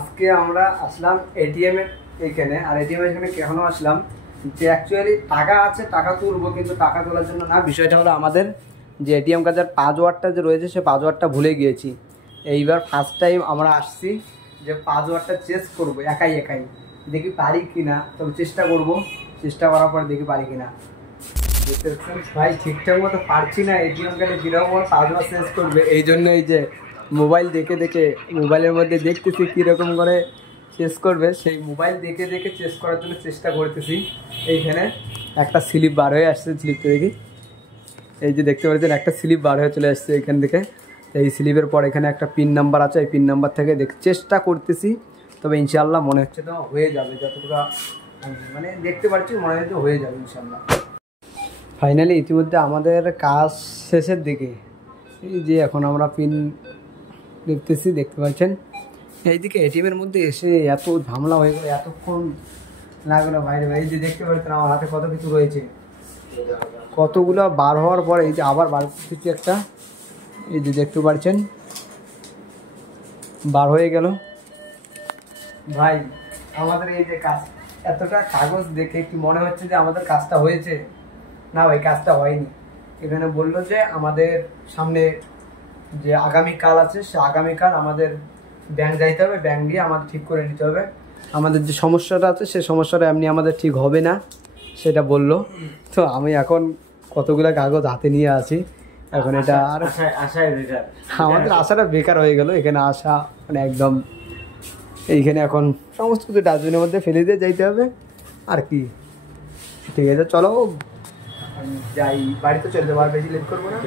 আজকে আমরা আসলাম এটিএম এর এখানে। আর এটিএম এর এখানে কেন আসলাম যে অ্যাকচুয়ালি টাকা আছে, টাকা তুলবো, কিন্তু টাকা তোলার জন্য না। বিষয়টা হলো আমাদের যে এটিএম কার্ডের পাসওয়ার্ডটা যে রয়েছে সে পাসওয়ার্ডটা ভুলে গিয়েছি। এইবার ফার্স্ট টাইম আমরা আসছি যে পাসওয়ার্ডটা চেঞ্জ করবো একাই দেখি পারি কিনা। তবে চেষ্টা করব, চেষ্টা করার পর দেখি পারি কিনা। দেখতে পাচ্ছেন ভাই ঠিকঠাক মতো পারছি না। এটিএম কার্ডে কীরকম পাসওয়ার্ড চেঞ্জ করবে, এই জন্য এই যে মোবাইল দেখে মোবাইলের মধ্যে দেখতেছি কীরকম করে চেঞ্জ করবে, সেই মোবাইল দেখে চেঞ্জ করার জন্য চেষ্টা করতেছি। এইখানে একটা স্লিপ বার হয়ে আসছে, স্লিপটা দেখি, এই যে দেখতে পাচ্ছেন একটা স্লিপ বার হয়ে চলে আসছে এখান থেকে। এই স্লিপের পর এখানে একটা পিন নাম্বার আছে, এই পিন নাম্বার থেকে চেষ্টা করতেছি। তবে ইনশাআল্লাহ মনে হচ্ছে তো হয়ে যাবে, যতটুকু মানে দেখতে পাচ্ছি মনে হচ্ছে হয়ে যাবে ইনশাআল্লাহ। ফাইনালি ইতিমধ্যে আমাদের কাজ শেষের দিকে। এই যে এখন আমরা পিন দেখতেছি, দেখতে পাচ্ছেন। এইদিকে এটিএমের মধ্যে এসে এত ঝামেলা হয়ে গেলো, এতক্ষণ লাগলো বাইরে। এই যে দেখতে পাচ্ছেন আমার হাতে কত কিছু রয়েছে, কতগুলো বার হওয়ার পরে এই যে আবার বার করতেছি একটা। এই যে দেখতে পাচ্ছেন বার হয়ে গেল। ভাই আমাদের এই যে কাজ, এতটা কাগজ দেখে কি মনে হচ্ছে যে আমাদের কাজটা হয়েছে? না ভাই, কাজটা হয়নি। এখানে বললো যে আমাদের সামনে যে আগামীকাল আছে, সে আগামীকাল আমাদের ব্যাংক যাইতে হবে, ব্যাংক গিয়ে আমাদের ঠিক করে নিতে হবে। আমাদের যে সমস্যাটা আছে সে সমস্যাটা এমনি আমাদের ঠিক হবে না, সেটা বললো। তো আমি এখন কতগুলো কাগজ হাতে নিয়ে আছি। এখন এটা আর আশায় বেকার, আমাদের আশাটা বেকার হয়ে গেল। এখানে আসা মানে একদম, এইখানে এখন সমস্ত কিছু ডাস্টবিনের মধ্যে ফেলে দিয়ে যাইতে হবে আর কি। ঠিক আছে, চলো যাই, বাড়িতে চলে যাবো, আর বেশি লেট করবো না।